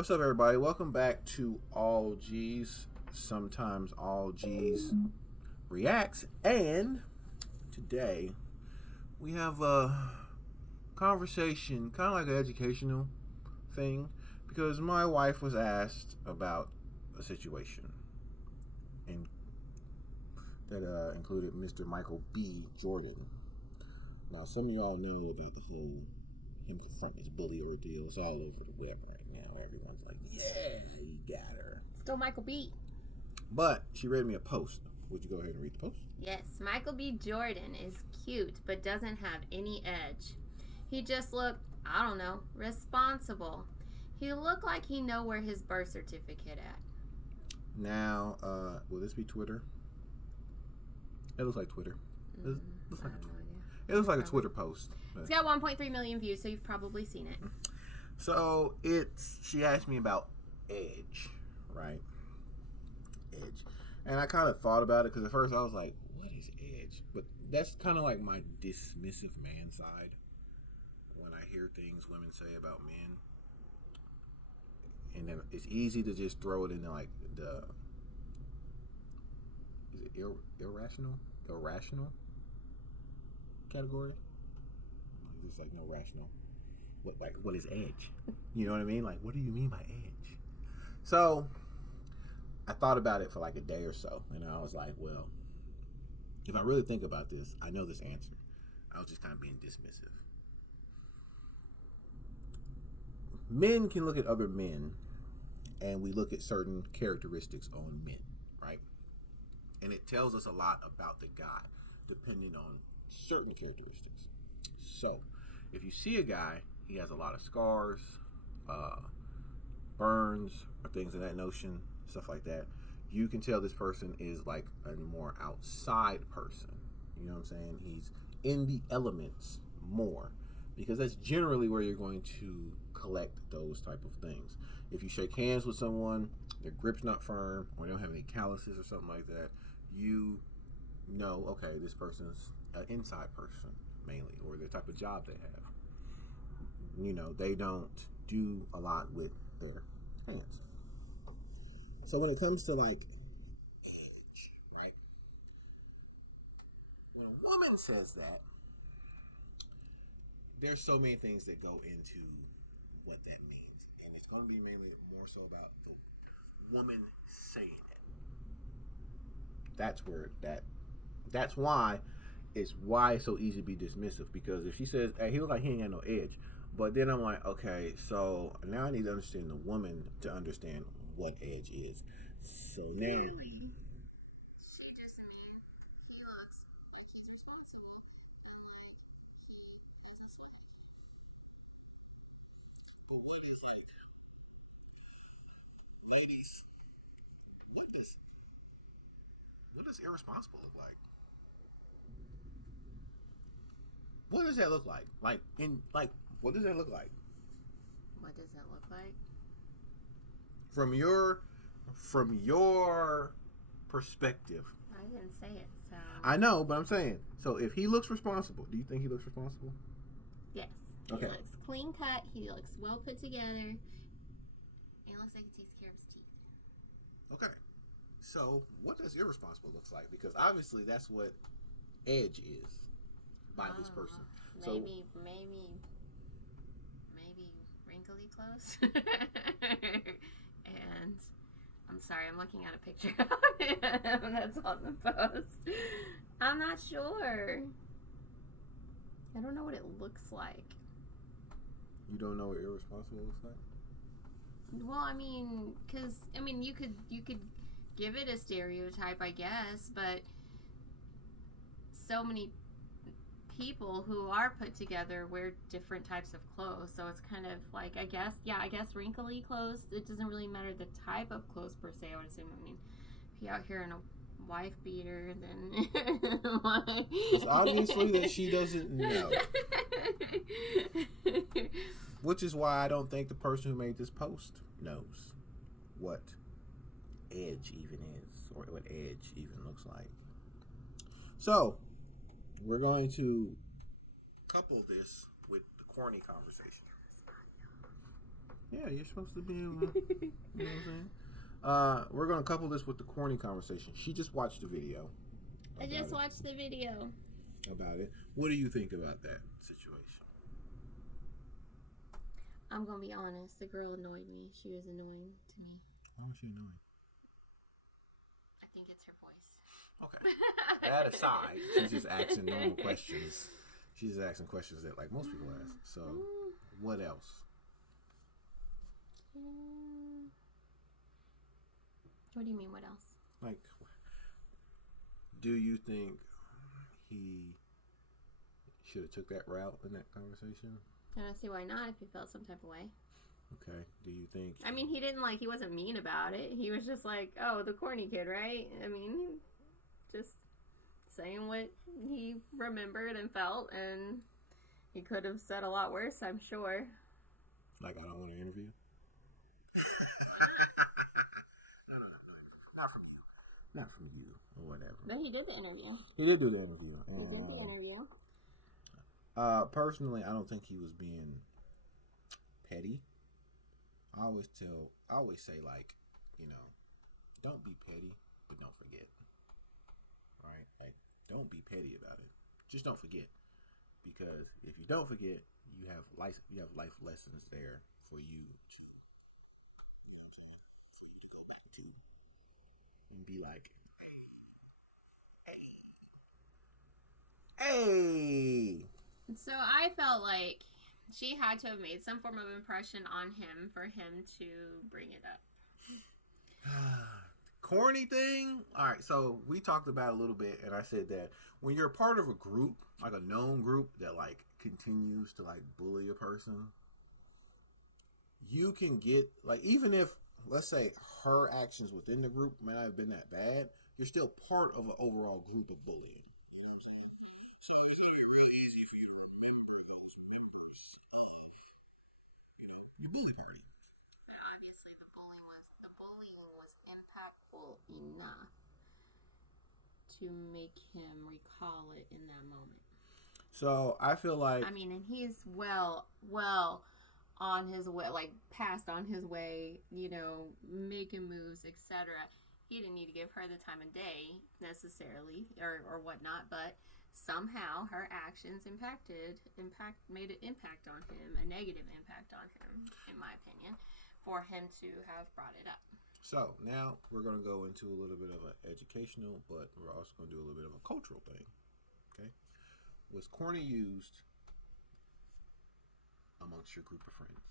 What's up, everybody? Welcome back to All G's, sometimes All G's Reacts. And today we have a conversation, kind of like an educational thing, because my wife was asked about a situation and that included Mr. Michael B. Jordan. Now, some of y'all know about the whole him confronting his bully ordeal. It's all over the web right now. Everyone's like, yeah, he got her. Still Michael B. But she read me a post. Would you go ahead and read the post? Yes, Michael B. Jordan is cute, but doesn't have any edge. He just looked, I don't know, responsible. He looked like he know where his birth certificate at. Now, will this be Twitter? It looks like Twitter. It looks like a Twitter post. It's got 1.3 million views, so you've probably seen it. So she asked me about edge, right? Edge. And I kind of thought about it because at first I was like, what is edge? But that's kind of like my dismissive man side when I hear things women say about men. And then it's easy to just throw it into like is it irrational category? It's like no rational. What is edge? You know what I mean? Like, what do you mean by edge? So I thought about it for like a day or so, and I was like, well, if I really think about this, I know this answer. I was just kind of being dismissive. Men can look at other men, and we look at certain characteristics on men, right? And it tells us a lot about the guy, depending on certain characteristics. So, if you see a guy, he has a lot of scars, burns, or things of that notion, stuff like that, you can tell this person is like a more outside person. You know what I'm saying? He's in the elements more, because that's generally where you're going to collect those type of things. If you shake hands with someone, their grip's not firm, or they don't have any calluses or something like that, you know, okay, this person's an inside person mainly, or the type of job they have. You know, they don't do a lot with their hands. So when it comes to like edge, right? When a woman says that, there's so many things that go into what that means. And it's going to be mainly more so about the woman saying it. That's why it's so easy to be dismissive, because if she says, hey, he looks like he ain't got no edge, but then I'm like, okay, so now I need to understand the woman to understand what edge is. So now Really? She just mean he looks like he's responsible and like he is a sweat. but what is like, ladies, what does irresponsible look like? What does that look like? What does that look like? What does that look like? From your perspective. I didn't say it, so. I know, but I'm saying, so if he looks responsible, do you think he looks responsible? Yes. Okay. He looks clean cut. He looks well put together. He looks like he takes care of his teeth. Okay. So what does irresponsible look like? Because obviously that's what edge is by this person. Maybe wrinkly clothes. And I'm sorry, I'm looking at a picture of him that's on the post. I'm not sure. I don't know what it looks like. You don't know what irresponsible looks like? Well, I mean, you could give it a stereotype, I guess, but so many people who are put together wear different types of clothes, so it's kind of like, I guess wrinkly clothes. It doesn't really matter the type of clothes per se, I would assume. I mean, if you're out here in a wife beater, then it's obviously that she doesn't know. Which is why I don't think the person who made this post knows what edge even is, or what edge even looks like. So we're going to couple this with the corny conversation. Yeah, you're supposed to be able to, you know what I'm saying? We're going to couple this with the corny conversation. She just watched the video. I just watched the video. About it. What do you think about that situation? I'm going to be honest. The girl annoyed me. She was annoying to me. Why was she annoying? I think it's her voice. Okay. That aside, she's just asking normal questions. She's just asking questions that like most people ask. So, what else? What do you mean, what else? Like, do you think he should have took that route in that conversation? I don't see why not if he felt some type of way. Okay. Do you think... I mean, he didn't he wasn't mean about it. He was just like, oh, the corny kid, right? I mean, just saying what he remembered and felt, and he could have said a lot worse, I'm sure. Like, I don't want to interview? Not from you or whatever. No, he did the interview. He did do the interview. He did the interview. Personally, I don't think he was being petty. I always say, like, you know, don't be petty, but don't forget. Right? Like, don't be petty about it. Just don't forget. Because if you don't forget, you have life lessons there for you to, go back to and be like, hey. So I felt like she had to have made some form of impression on him for him to bring it up. Corny thing? Alright, so we talked about it a little bit, and I said that when you're a part of a group, like a known group that like continues to like bully a person, you can get, like, even if, let's say, her actions within the group may not have been that bad, you're still part of an overall group of bullying. So it's really easy for you to remember all those members of, your bully party. Obviously, the bullying was impactful enough to make him recall it in that moment. So I feel like, I mean, and he's well on his way, like past on his way, making moves, etc. He didn't need to give her the time of day necessarily, or whatnot, but somehow her actions made an impact on him, a negative impact on him, in my opinion, for him to have brought it up. So now we're going to go into a little bit of an educational, but we're also going to do a little bit of a cultural thing. Okay, was corny used amongst your group of friends?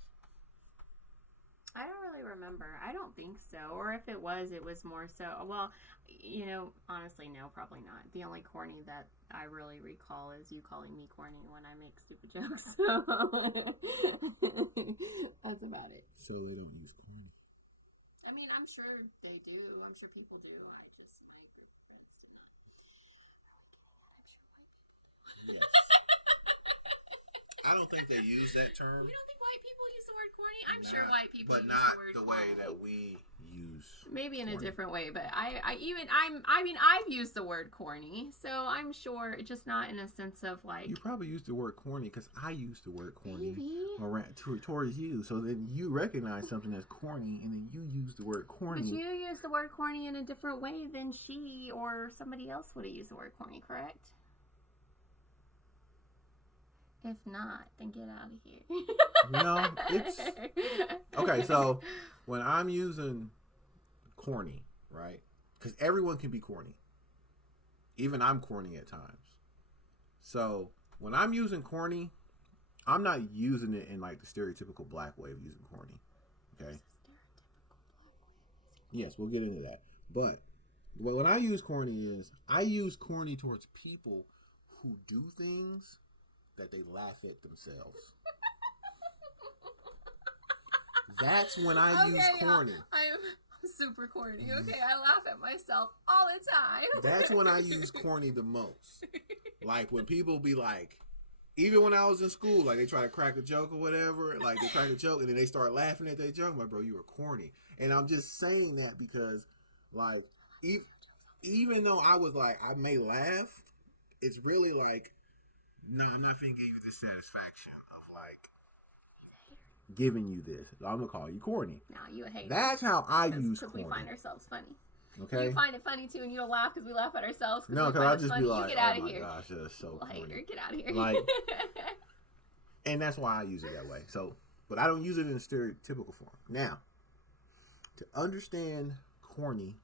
I don't really remember. I don't think so. Or if it was more so. Well, honestly, no, probably not. The only corny that I really recall is you calling me corny when I make stupid jokes. So that's about it. So they don't use corny? I mean, I'm sure they do. I'm sure people do. I just, my group of friends do not. I'm sure white people do. Yes. I don't think they use that term. You don't think white people use the word corny? I'm sure white people but use not the word the way corny. that we use. Maybe in corny. a different way, but I've used the word corny, so I'm sure, just not in a sense of like. You probably used the word corny because I used the word corny Maybe. towards you. So then you recognize something as corny, and then you use the word corny. But you use the word corny in a different way than she or somebody else would have used the word corny, correct? If not, then get out of here. No, it's okay. So when I'm using corny, right? Because everyone can be corny. Even I'm corny at times. So when I'm using corny, I'm not using it in like the stereotypical black way of using corny. Okay. Yes, we'll get into that. But when I use corny I use corny towards people who do things that they laugh at themselves. That's when I use corny. I'm super corny. Okay, I laugh at myself all the time. That's when I use corny the most. Like when people be like, even when I was in school, like they try to crack a joke or whatever, like they crack a joke and then they start laughing at their joke. I'm like, bro, you were corny. And I'm just saying that because, like, even though I was like, I may laugh, it's really like, no, I'm not finna give you the satisfaction of like, giving you this. I'm gonna call you corny. No, you a hater. That's how I use corny. Because we find ourselves funny. Okay. You find it funny too, and you don't laugh because we laugh at ourselves. No, because I'll just funny. be like, you get out oh of my here. gosh, that's so corny. Hater, get out of here. Like, and that's why I use it that way. So, but I don't use it in a stereotypical form. Now, to understand corny,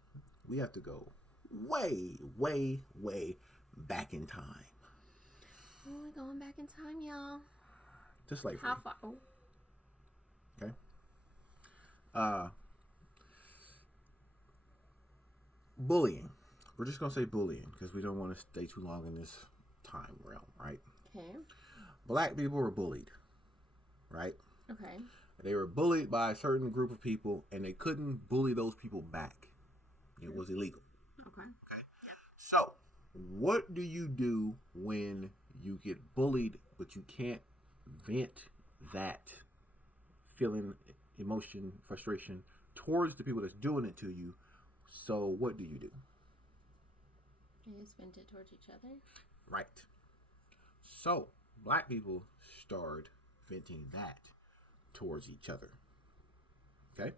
we have to go way, way, way back in time. Oh, we're going back in time, y'all. To slavery. How far? Oh. Okay. Bullying. We're just gonna say bullying because we don't want to stay too long in this time realm, right? Okay. Black people were bullied, right? Okay. They were bullied by a certain group of people, and they couldn't bully those people back. It was illegal. Okay. So, what do you do when you get bullied, but you can't vent that feeling, emotion, frustration towards the people that's doing it to you? So, what do you do? You just vent it towards each other? Right. So, black people started venting that towards each other. Okay?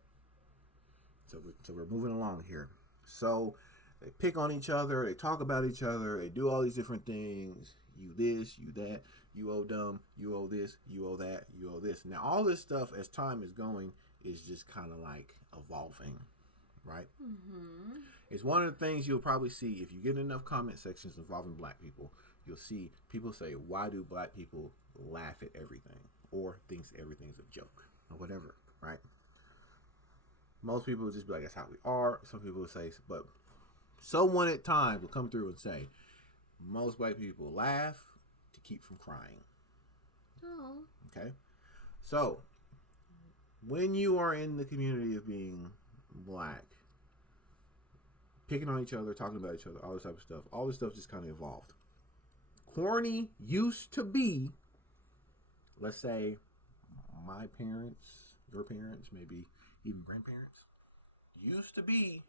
So we're moving along here. So, they pick on each other, they talk about each other, they do all these different things. You this, you that, you owe dumb, you owe this, you owe that, you owe this. Now, all this stuff, as time is going, is just kind of like evolving, right? Mm-hmm. It's one of the things you'll probably see if you get enough comment sections involving black people. You'll see people say, why do black people laugh at everything? Or thinks everything's a joke or whatever, right? Most people will just be like, that's how we are. Some people will say, but someone at times will come through and say, most black people laugh to keep from crying. Oh. Okay? So, when you are in the community of being black, picking on each other, talking about each other, all this type of stuff, all this stuff just kind of evolved. Corny used to be, let's say, my parents, your parents, maybe even grandparents, used to be,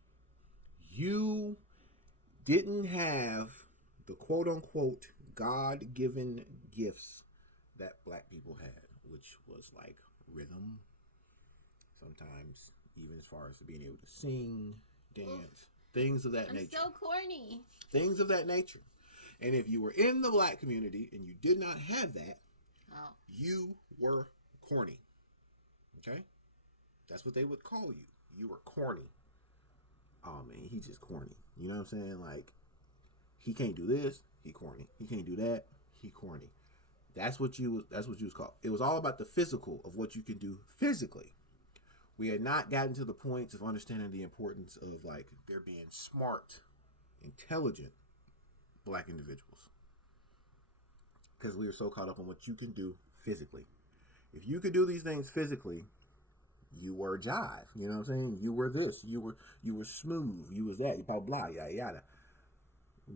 you didn't have the quote-unquote God-given gifts that black people had, which was like rhythm, sometimes even as far as being able to sing, dance, things of that nature. I'm so corny. Things of that nature. And if you were in the black community and you did not have that, you were corny. Okay? That's what they would call you. You were corny. Oh man, he's just corny. You know what I'm saying? Like, he can't do this, he corny. He can't do that, he corny. That's what you was called. It was all about the physical of what you can do physically. We had not gotten to the points of understanding the importance of like there being smart, intelligent black individuals. Because we were so caught up on what you can do physically. If you could do these things physically, you were jive. You know what I'm saying? You were this. You were smooth. You was that. Blah blah yada yada.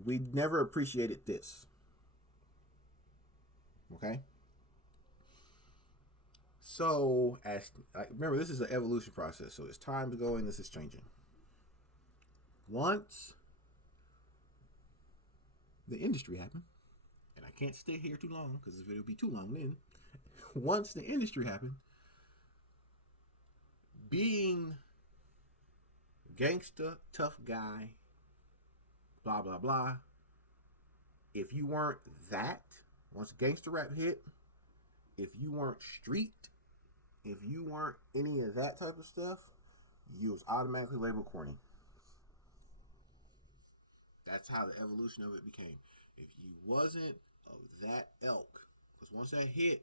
We never appreciated this. Okay. So remember, this is an evolution process. So as time's going, this is changing. Once the industry happened, and I can't stay here too long because the video will be too long then. Once the industry happened, being gangster, tough guy, blah, blah, blah, if you weren't that, once gangster rap hit, if you weren't street, if you weren't any of that type of stuff, you was automatically labeled corny. That's how the evolution of it became. If you wasn't of that elk, because once that hit,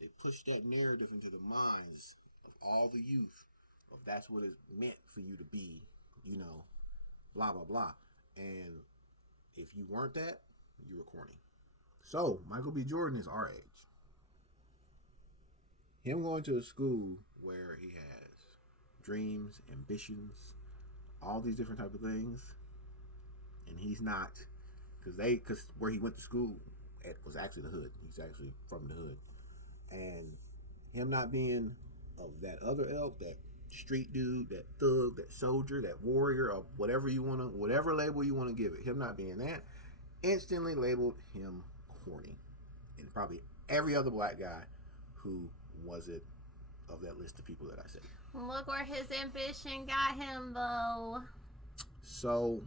it pushed that narrative into the minds of all the youth of that's what it meant for you to be, you know, blah, blah, blah. And if you weren't that, you were corny. So, Michael B. Jordan is our age. Him going to a school where he has dreams, ambitions, all these different type of things, and he's not, because where he went to school was actually the hood. He's actually from the hood. And him not being of that other elk, that street dude, that thug, that soldier, that warrior, or whatever label you want to give it, him not being that, instantly labeled him corny. And probably every other black guy who wasn't of that list of people that I said. Look where his ambition got him, though. So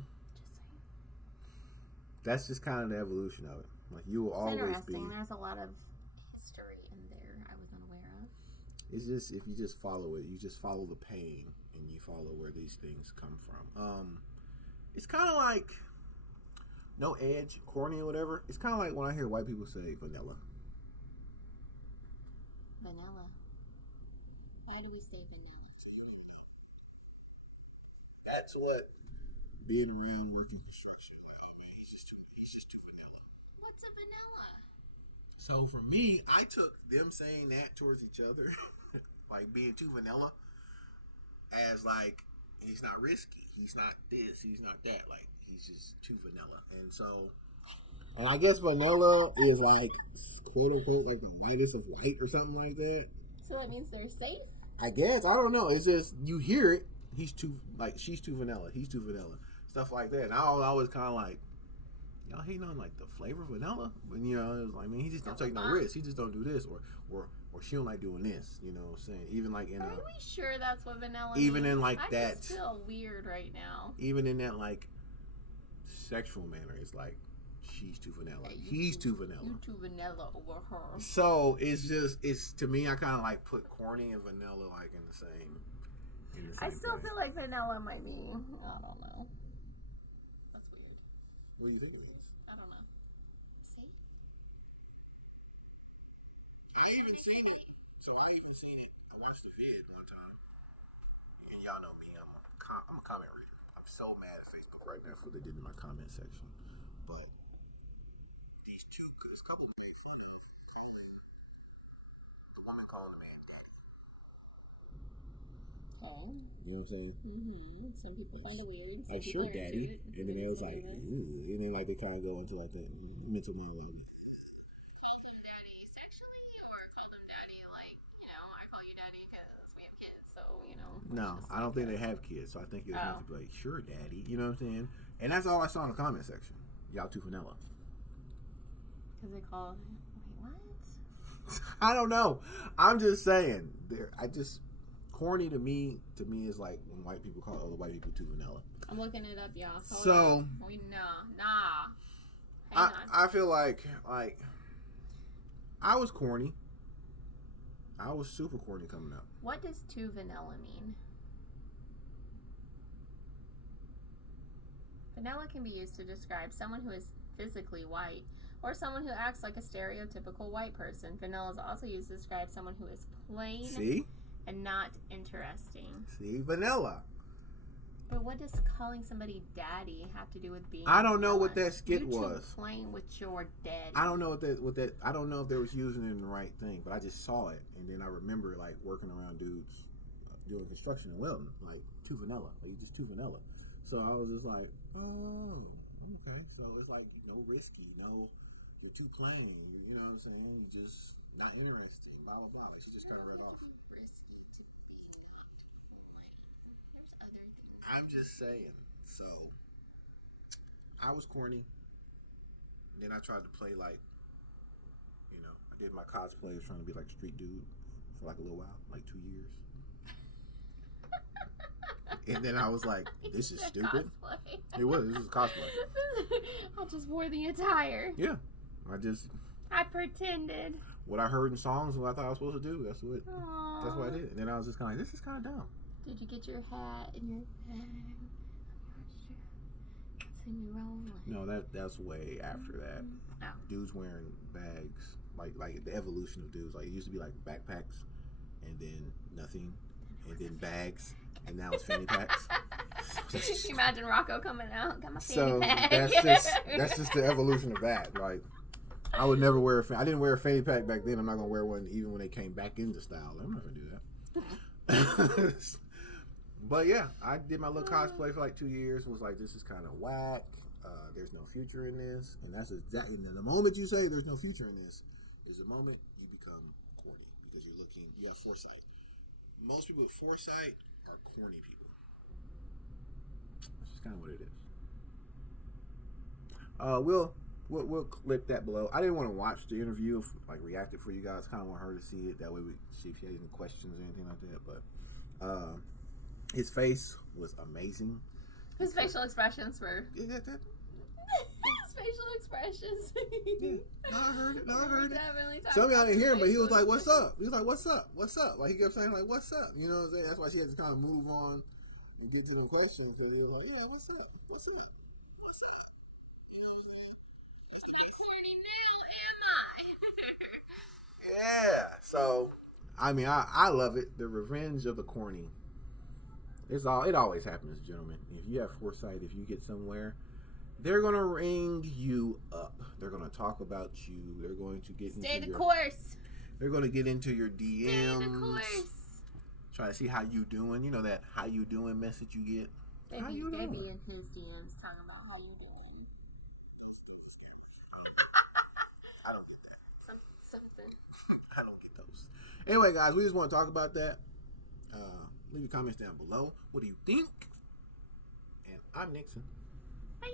that's just kind of the evolution of it. Like, you will always be. There's a lot of history in there I was unaware of. It's just, if you just follow it, you just follow the pain and you follow where these things come from. It's kind of like, no edge, corny or whatever. It's kind of like when I hear white people say vanilla. Vanilla. Why do we say vanilla? That's what being around working construction. He's just too vanilla. What's a vanilla? So for me, I took them saying that towards each other, like being too vanilla, as like, he's not risky. He's not this. He's not that. Like, he's just too vanilla. And so, and I guess vanilla is like, quote unquote, like the whitest of white or something like that. So that means they're safe? I guess. I don't know. It's just, you hear it. He's too, like, she's too vanilla. He's too vanilla. Stuff like that. And I was always kind of like, y'all hating on like the flavor of vanilla? But, you know, it was like, I mean, he just don't take no risks. He just don't do this. Or she don't like doing this. You know what I'm saying? Even like in Are we sure that's what vanilla even means? in like I that. just feel weird right now. Even in that like sexual manner, it's like, she's too vanilla. He's too vanilla. You too vanilla over her. So it's just, it's, to me, I kind of like put corny and vanilla like in the same. I still feel like vanilla might be. I don't know. That's weird. What do you think of this? I don't know. See? I even seen it. So I even seen it. I watched the vid one time, and y'all know me. I'm a comment reader. I'm so mad at Facebook right now for they did in my comment section. But these two, there's a couple. The woman called the man daddy. Oh. You know what I'm saying? Mm-hmm. Some people find it weird. Like, sure, daddy. And then it was like, ooh. And then like they kind of go into like the mental monologue. Called him daddy sexually, or called him daddy like, you know, I call you daddy because we have kids, so, you know. No, I don't think they have kids, so I think it was meant to be like, sure, daddy. You know what I'm saying? And that's all I saw in the comment section. Y'all too vanilla. Because they called. Wait, what? I don't know. I'm just saying. Corny to me is like when white people call other white people too vanilla. I'm looking it up, y'all. So nah. I feel like I was corny. I was super corny coming up. What does too vanilla mean? Vanilla can be used to describe someone who is physically white, or someone who acts like a stereotypical white person. Vanilla is also used to describe someone who is plain. See? And not interesting. See, vanilla. But what does calling somebody daddy have to do with being? I don't know vanilla? what that skit was. You playing with your daddy. I don't know what that. I don't know if they was using it in the right thing, but I just saw it, and then I remember like working around dudes doing construction and welding, like too vanilla, like you just too vanilla. So I was just like, oh, okay. So it's like no risky, no, you're too plain. You know what I'm saying? You're just not interested. Blah blah blah. She just kind of read off. I'm just saying. So, I was corny. Then I tried to play like, you know, I did my cosplay. I was trying to be like a street dude for like a little while, like 2 years. And then I was like, this is stupid. Cosplay. It was. This was cosplay. I just wore the attire. Yeah. I pretended. What I heard in songs, what I thought I was supposed to do, that's what I did. And then I was just kind of like, this is kind of dumb. Did you get your hat and your bag? See me rolling. No, that's way after that. Oh. Dudes wearing bags, like the evolution of dudes. Like it used to be like backpacks, and then nothing, and then bags, and now it's fanny packs. Can you imagine Rocco coming out? Got my fanny So pack. that's just the evolution of that. Like I would never wear I didn't wear a fanny pack back then. I'm not gonna wear one even when they came back into style. I'm not gonna do that. But yeah, I did my little cosplay for like 2 years. Was like, this is kind of whack. There's no future in this, and that's exactly the moment you say there's no future in this is the moment you become corny because you have foresight. Most people with foresight are corny people. That's just kind of what it is. We'll we'll clip that below. I didn't want to watch the interview, like react it for you guys. Kind of want her to see it. That way we see if she has any questions or anything like that. But his face was amazing. His facial expressions were. Yeah, His facial expressions. yeah. No, I heard it. Definitely Some of y'all about didn't hear him, but he was facial like, "What's expressions. up?" He was like, "What's up? What's up?" Like he kept saying, "Like what's up?" You know what I'm saying? That's why she had to kind of move on and get to them questions because he was like, "Yeah, what's up? What's up? What's up?" You know what I'm saying? Not corny now, am I? Yeah. So, I mean, I love it. The revenge of the corny. It always happens, gentlemen. If you have foresight, if you get somewhere, they're gonna ring you up. They're gonna talk about you. They're going to get Stay into the your, course. They're gonna get into your DMs. Stay the course. Try to see how you doing. You know that how you doing message you get. How you They be doing? in his DMs talking about how you doing. I don't get that. Something. I don't get those. Anyway, guys, we just want to talk about that. Leave your comments down below. What do you think? And I'm Nixon. Bye.